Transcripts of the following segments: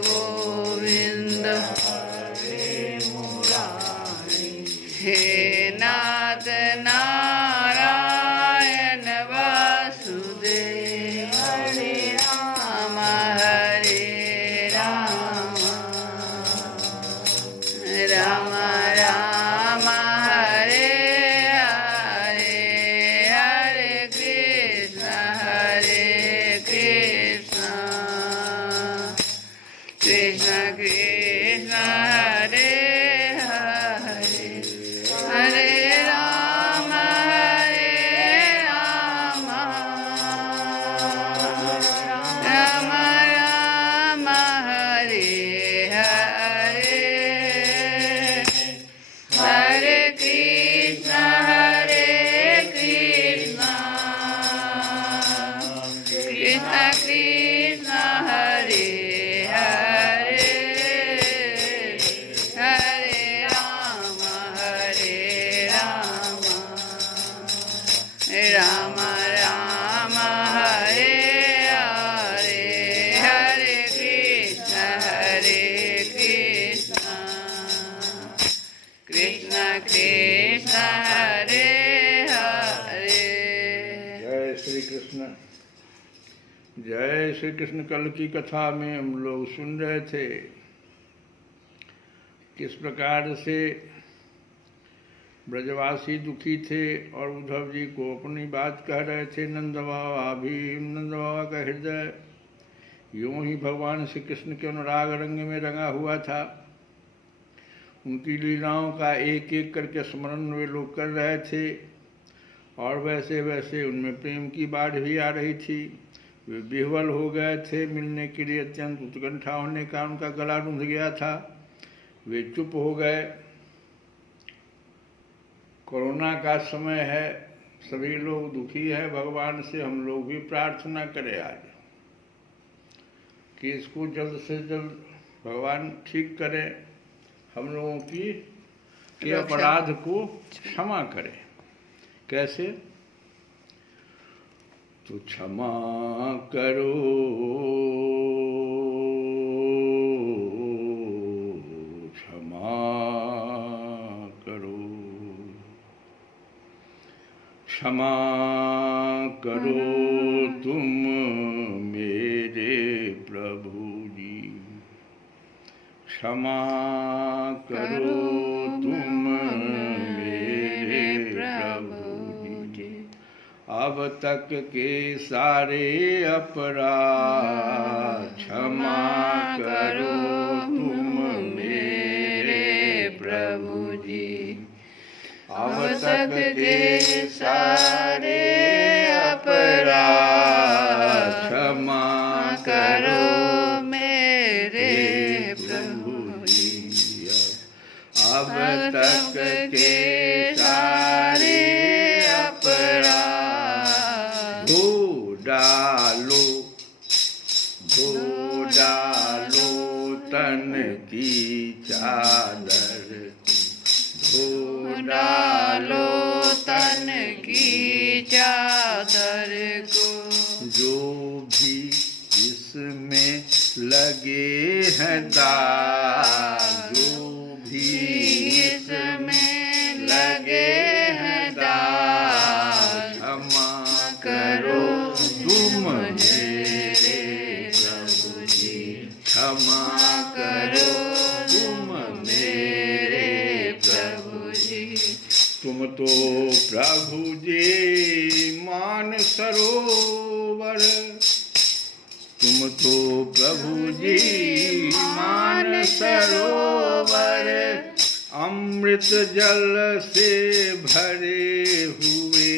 गोविंद हे नाथ नारायण वासुदेव हरे राम राम राम हरे हरे हरे कृष्ण कृष्ण कृष्ण हरे हरे हरे राम राम राम हरे हरे हरे कृष्ण कृष्ण कृष्ण हरे हरे हरे राम राम राम हरे हरे हरे कृष्ण कृष्ण कृष्ण हरे हरे। जय श्री कृष्ण। जय श्री कृष्ण। कल की कथा में हम लोग सुन रहे थे किस प्रकार से ब्रजवासी दुखी थे और उद्धव जी को अपनी बात कह रहे थे। नंद बाबा का हृदय यूं ही भगवान श्री कृष्ण के अनुराग रंग में रंगा हुआ था। उनकी लीलाओं का एक एक करके स्मरण वे लोग कर रहे थे और वैसे वैसे उनमें प्रेम की बाढ़ भी आ रही थी। वे विह्वल हो गए थे, मिलने के लिए अत्यंत उत्कंठा होने का उनका गला रुंध गया था। वे चुप हो गए। कोरोना का समय है, सभी लोग दुखी हैं। भगवान से हम लोग भी प्रार्थना करें आज कि इसको जल्द से जल्द भगवान ठीक करें, हम लोगों के अपराध को क्षमा करें। कैसे? तो क्षमा करो क्षमा करो तुम मेरे प्रभु जी, क्षमा करो तुम मेरे प्रभु जी। अब तक के सारे अपराध क्षमा करो तुम मेरे प्रभु जी। अब तक के सारे अपराध क्षमा करो मेरे प्रभु जी। अब तक के सारे अपराध धो डालो तन की चादर, धो डालो तन की चादर को। जो भी इसमें लगे हैं दाग, जो भी इसमें लगे हैं दाग, क्षमा करो तुम मेरे प्रभु जी, क्षमा करो तुम मेरे प्रभु जी। तुम तो प्रभु जी मान सरोवर, तुम तो प्रभु जी मान सरोवर, अमृत जल से भरे हुए।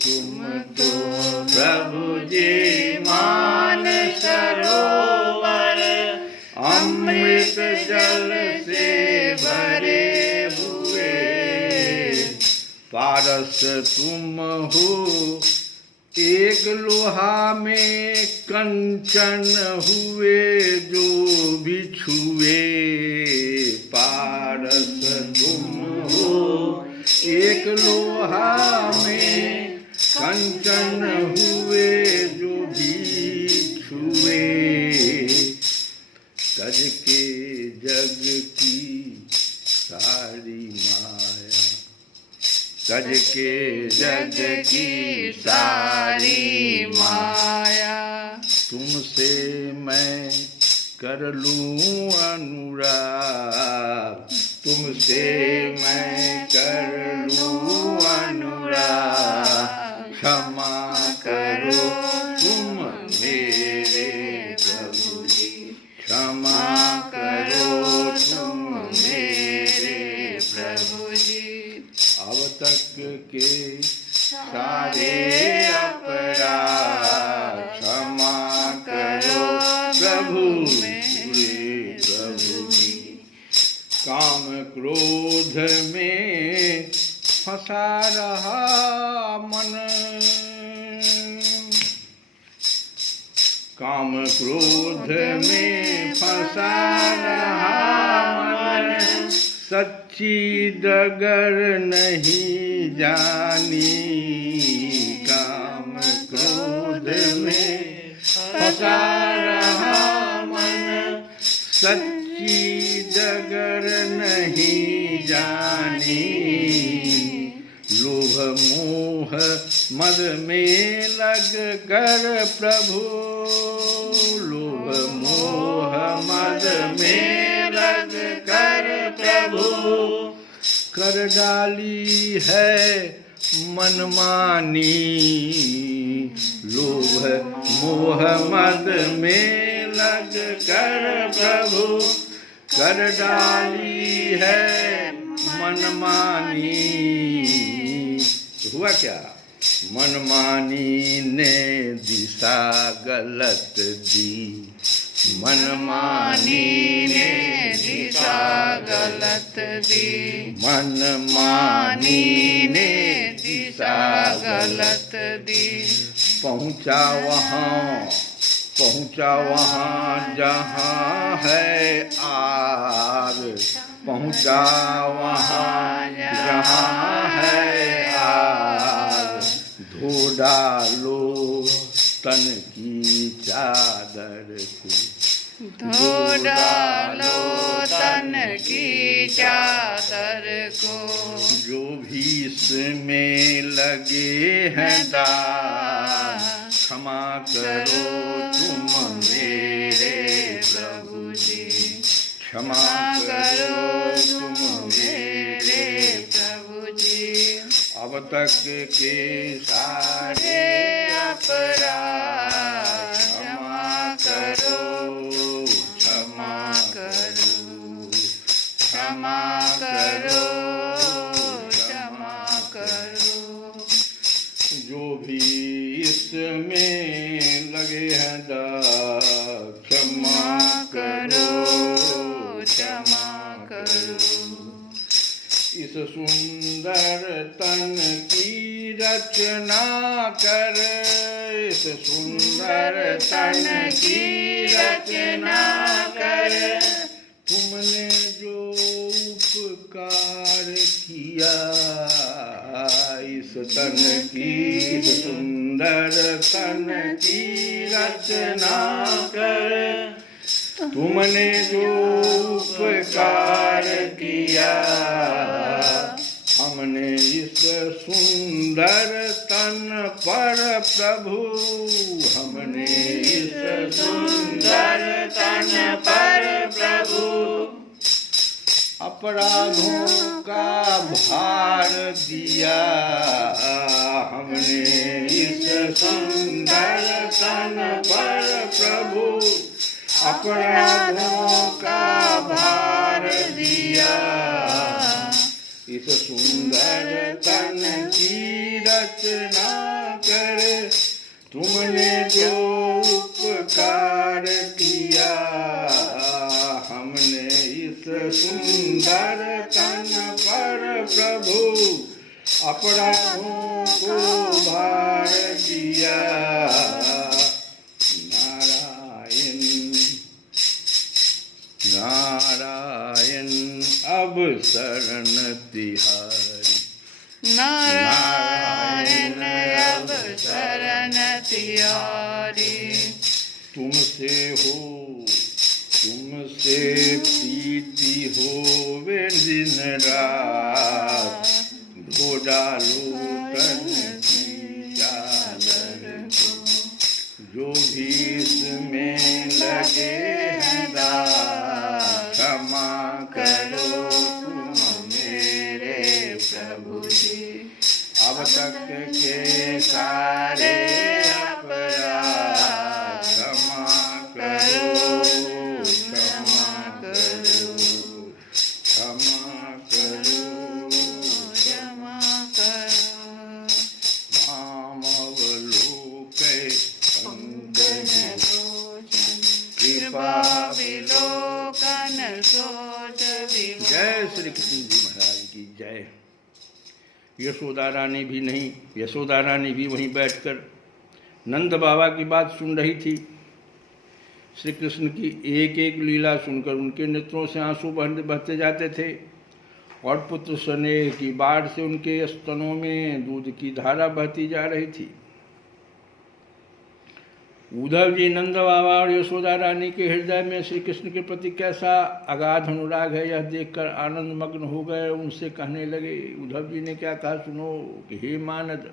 तुम तो प्रभु जी मान सरोवर, अमृत जल से भरे हुए। पारस तुम हो एक लोहा में कंचन हुए, जो भी छुए। पारस तुम हो एक लोहा में कंचन हुए, जो भी छुए। तज के जग की सारी माया, तज के जग की सारी माया, तुमसे मैं कर लूं अनुराग, तुमसे मैं कर लूं अनुराग, क्षमा करो तुम मेरे प्रभु जी, क्षमा करो तुम मेरे प्रभु जी। अब तक के सारे अपराध क्षमा करो प्रभु मेरे प्रभु जी। काम क्रोध में फंसा रहा मन, काम क्रोध में फंसा रहा मन, सच्ची डगर नहीं जानी, काम क्रोध में फंसा रहा मन, सच्ची डगर नहीं जानी, लोभ मोह मद में लग कर प्रभु, लोभ मोह मद में लग कर प्रभु, कर डाली है मनमानी, लोभ मोह मद में लग कर प्रभु, कर डाली है मनमानी। तो हुआ क्या? मनमानी ने दिशा गलत दी, मनमानी ने दिशा गलत दी, मनमानी ने दिशा गलत दी, पहुँचा वहाँ जहाँ है आग, पहुँचा वहाँ जहाँ है आग, धो डालो तन की चादर को, धो डालो तन की चादर को, जो भी इसमें लगे हैं दाग, क्षमा करो तुम मेरे प्रभु जी, क्षमा करो तुम मेरे प्रभु जी। अब तक के सारे अपराध क्षमा करो, क्षमा करो, क्षमा करो, क्षमा करो, जो भी इसमें लगे हैं दाग, क्षमा करो, क्षमा करो। इस सुंदर तन की रचना कर, इस सुंदर तन की रचना कर, तुमने जो उपकार किया, इस तन की सुंदर तन की रचना कर, तुमने जो उपकार किया, हमने इस सुंदर तन पर प्रभु, हमने इस सुंदर तन पर प्रभु, अपराधों का भार दिया, हमने इस सुंदर तन पर प्रभु, अपराधों का भार दिया, इस सुंदर तन की रचना कर, तुमने जो उपकार किया, हमने इस सुंदर तन पर प्रभु, अपराधों को भार दिया। नारायण अब शरण तिहारी, नारायण अब शरण तिहारी, तुमसे से प्रीति होवे दिन रात, धो डालो तन की चादर को, जो भी इसमें लगे हैं दाग, क्षमा करो तुम मेरे प्रभु जी। अब तक के सारे अपराध क्षमा करो, क्षमा करो, क्षमा करो, क्षमा करो। माम अवलोकै पंकज लोचन कृपा विलोकन सोच विलोकन। जय श्री कृष्ण जी महाराज की जय। यशोदा रानी भी नहीं, यशोदा रानी भी वहीं बैठकर नंद बाबा की बात सुन रही थी। श्री कृष्ण की एक एक लीला सुनकर उनके नेत्रों से आंसू बहते जाते थे और पुत्र स्नेह की बाढ़ से उनके स्तनों में दूध की धारा बहती जा रही थी। उद्धव जी नंद बाबा और यशोदा रानी के हृदय में श्री कृष्ण के प्रति कैसा अगाध अनुराग है, यह देखकर आनंद मग्न हो गए। उनसे कहने लगे, उद्धव जी ने क्या कहा सुनो कि हे मानद,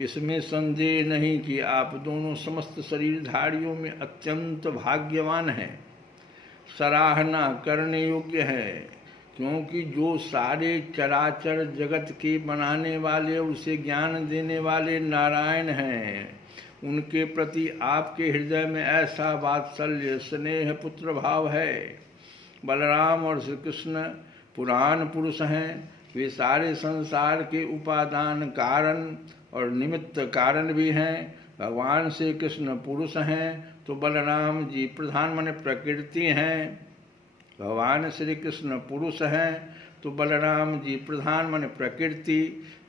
इसमें संदेह नहीं कि आप दोनों समस्त शरीरधारियों में अत्यंत भाग्यवान हैं, सराहना करने योग्य है, क्योंकि जो सारे चराचर जगत के बनाने वाले और उसे ज्ञान देने वाले नारायण हैं, उनके प्रति आपके हृदय में ऐसा वात्सल्य स्नेह पुत्र भाव है। बलराम और श्री कृष्ण पुराण पुरुष हैं, वे सारे संसार के उपादान कारण और निमित्त कारण भी हैं। भगवान श्री कृष्ण पुरुष हैं तो बलराम जी प्रधान माने प्रकृति हैं। भगवान श्री कृष्ण पुरुष हैं तो बलराम जी प्रधान माने प्रकृति।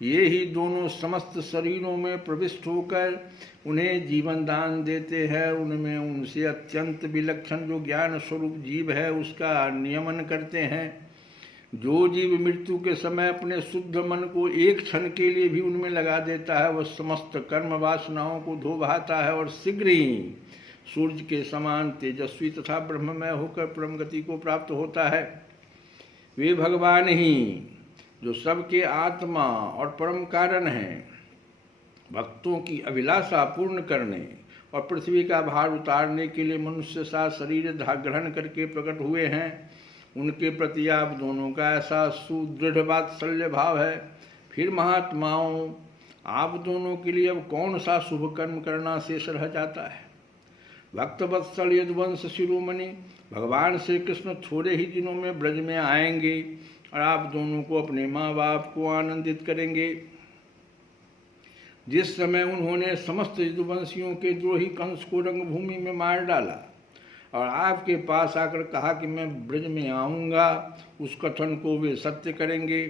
ये ही दोनों समस्त शरीरों में प्रविष्ट होकर उन्हें जीवन दान देते हैं। उनमें उनसे अत्यंत विलक्षण जो ज्ञान स्वरूप जीव है उसका नियमन करते हैं। जो जीव मृत्यु के समय अपने शुद्ध मन को एक क्षण के लिए भी उनमें लगा देता है, वह समस्त कर्म वासनाओं को धो बहाता है और शीघ्र ही सूर्य के समान तेजस्वी तथा ब्रह्ममय होकर परम गति को प्राप्त होता है। वे भगवान ही जो सबके आत्मा और परम कारण हैं, भक्तों की अभिलाषा पूर्ण करने और पृथ्वी का भार उतारने के लिए मनुष्य सा शरीर ग्रहण करके प्रकट हुए हैं। उनके प्रति आप दोनों का ऐसा सुदृढ़ वात्सल्य भाव है। फिर महात्माओं, आप दोनों के लिए अब कौन सा शुभ कर्म करना शेष रह जाता है। भक्त वत्सल यदुवंश शिरोमणि भगवान श्री कृष्ण थोड़े ही दिनों में ब्रज में आएंगे और आप दोनों को अपने माँ बाप को आनंदित करेंगे। जिस समय उन्होंने समस्त यदुवंशियों के द्रोही कंस को रंगभूमि में मार डाला और आपके पास आकर कहा कि मैं ब्रज में आऊँगा, उस कथन को वे सत्य करेंगे।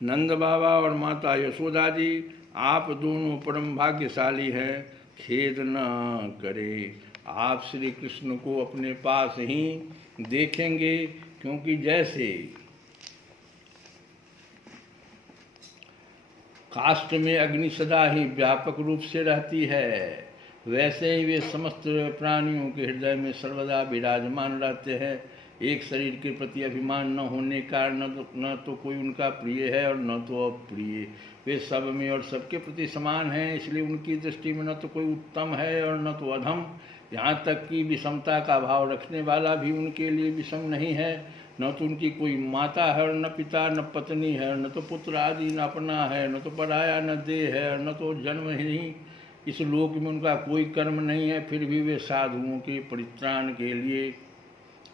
नंद बाबा और माता यशोदा जी, आप दोनों परम भाग्यशाली हैं। खेद न करें, आप श्री कृष्ण को अपने पास ही देखेंगे, क्योंकि जैसे काष्ठ में अग्नि सदा ही व्यापक रूप से रहती है, वैसे ही वे समस्त प्राणियों के हृदय में सर्वदा विराजमान रहते हैं। एक शरीर के प्रति अभिमान न होने कारण न तो कोई उनका प्रिय है और न तो अप्रिय। वे सब में और सबके प्रति समान हैं, इसलिए उनकी दृष्टि में न तो कोई उत्तम है और न तो अधम। यहाँ तक कि विषमता का भाव रखने वाला भी उनके लिए विषम नहीं है। न तो उनकी कोई माता है और न पिता, न पत्नी है, न तो पुत्र आदि, न अपना है, न तो पराया, न देह है, और न तो जन्म ही। इस लोक में उनका कोई कर्म नहीं है, फिर भी वे साधुओं के परित्राण के लिए,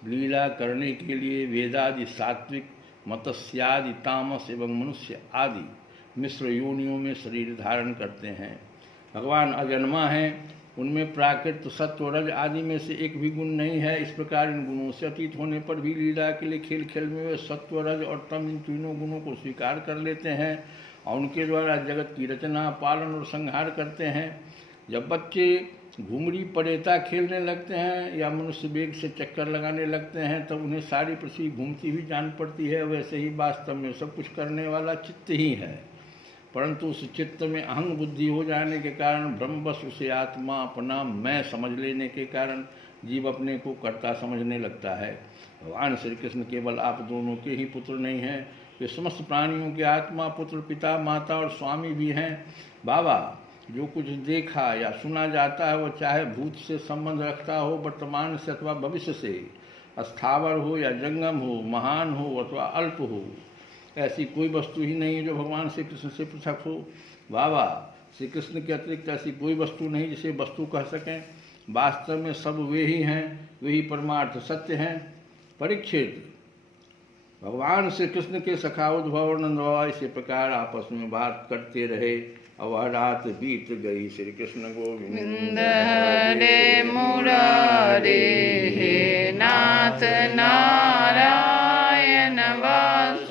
लीला करने के लिए वेदादि सात्विक, मत्स्यादि तामस एवं मनुष्य आदि मिश्र योनियों में शरीर धारण करते हैं। भगवान अजन्मा हैं, उनमें प्राकृत सत्व रज आदि में से एक भी गुण नहीं है। इस प्रकार इन गुणों से अतीत होने पर भी लीला के लिए खेल खेल में वे सत्व रज और तम इन तीनों गुणों को स्वीकार कर लेते हैं और उनके द्वारा जगत की रचना, पालन और संहार करते हैं। जब बच्चे घुंघरी परेता खेलने लगते हैं या मनुष्य वेग से चक्कर लगाने लगते हैं, तब उन्हें सारी पृथ्वी घूमती हुई जान पड़ती है। वैसे ही वास्तव में सब कुछ करने वाला चित्त ही है। परंतु उस चित्त में अहंग बुद्धि हो जाने के कारण, ब्रह्मवश उसे आत्मा अपना मैं समझ लेने के कारण जीव अपने को कर्ता समझने लगता है। भगवान श्री कृष्ण केवल आप दोनों के ही पुत्र नहीं हैं, वे समस्त प्राणियों के आत्मा, पुत्र, पिता, माता और स्वामी भी हैं। बाबा, जो कुछ देखा या सुना जाता है वह चाहे भूत से संबंध रखता हो, वर्तमान से अथवा भविष्य से, स्थावर हो या जंगम हो, महान हो अथवा अल्प हो, ऐसी कोई वस्तु ही नहीं है जो भगवान श्री कृष्ण से पृथक हो। बाबा, श्री कृष्ण के अतिरिक्त ऐसी कोई वस्तु नहीं जिसे वस्तु कह सकें। वास्तव में सब वे ही हैं, वे ही परमार्थ सत्य हैं। परीक्षित, भगवान श्री कृष्ण के सखा उद्धव और नंद बाबा इसी प्रकार आपस में बात करते रहे। और वह रात बीत गई। श्री कृष्ण गोविंद हरे मुरारे, हे नाथ नारायण वासुदेव।